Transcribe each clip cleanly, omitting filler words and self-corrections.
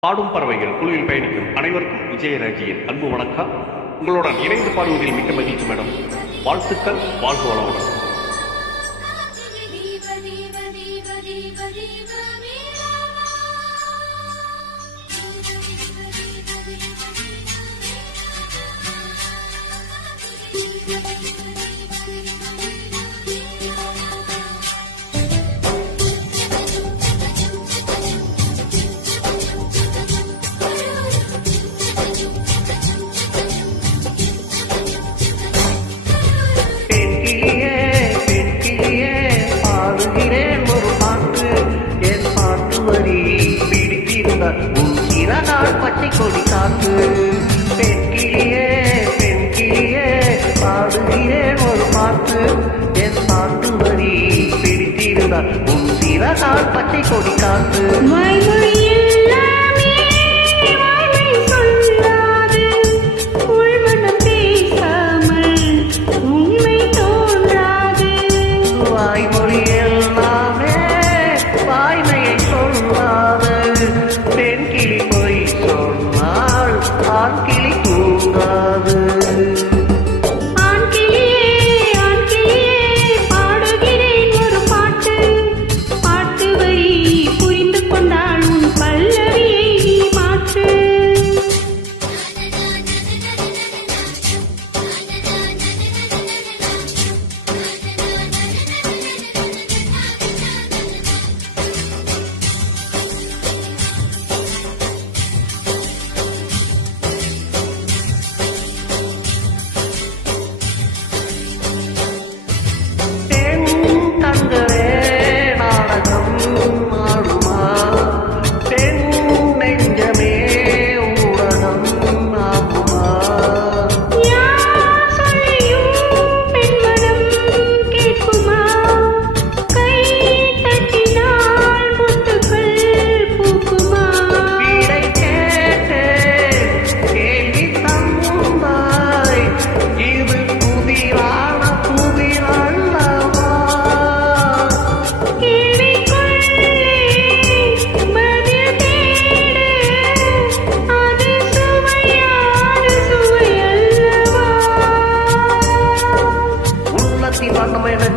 பாடும் பறவைகள் குழுவில் பயணிக்கும் அனைவருக்கும் விஜயராஜியின் அன்பு வணக்கம். உங்களுடன் இணைந்து பாடுவதில் மிக்க மகிழ்ச்சி மேடம். வாழ்த்துக்கள். வாழ்க வளமுடன். பச்சை கொடி காத்து பெண் கிளியே பெண் கிளியே பாடுகிறேன் ஒரு பாட்டு. என் பாட்டு வரி பிடித்திருந்தால் உன் சிறகால் பச்சை கொடி காத்து.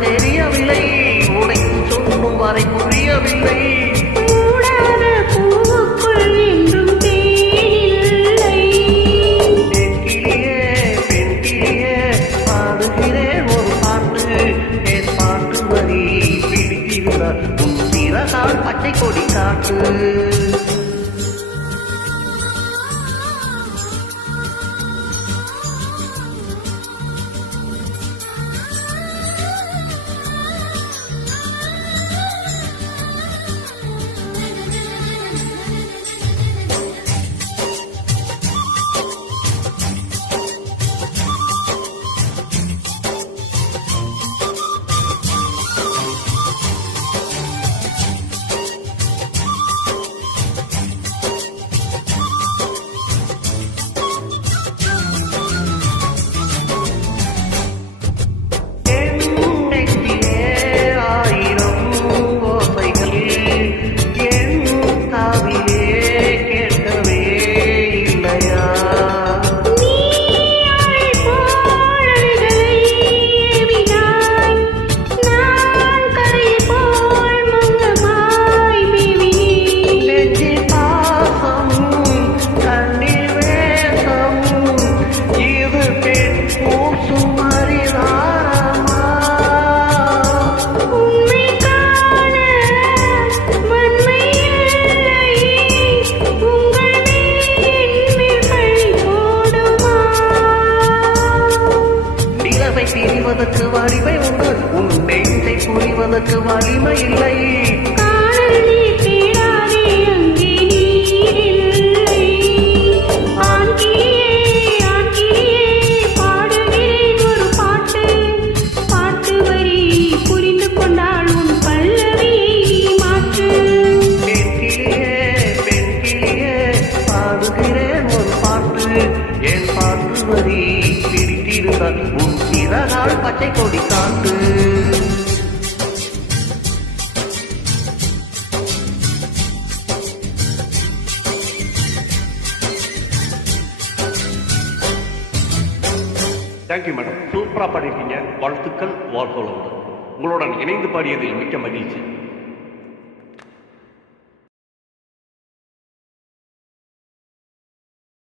தெரியவில்லை உடைக்கும் சொல்லும் வரை புரியவில்லை. பெண் கிளியே பெண் கிளியே பாடுகிறேன் ஒரு பாட்டு. என் பாட்டு வரி பிடித்திருந்த உன் சிறகால் பச்சை கொடி காட்டு. பிரிவதற்கு வலிமை உண்டு, உன் நெஞ்சை புரிவதற்கு வலிமை இல்லை. உன் சிறகால் பச்சை கொடி காட்டு. தேங்க்யூ மேடம், சூப்பராக பாடியிருக்கீங்க. வாழ்த்துக்கள், வாழ்த்துக்களோடு. உங்களுடன் இணைந்து பாடியதில் மிக்க மகிழ்ச்சி.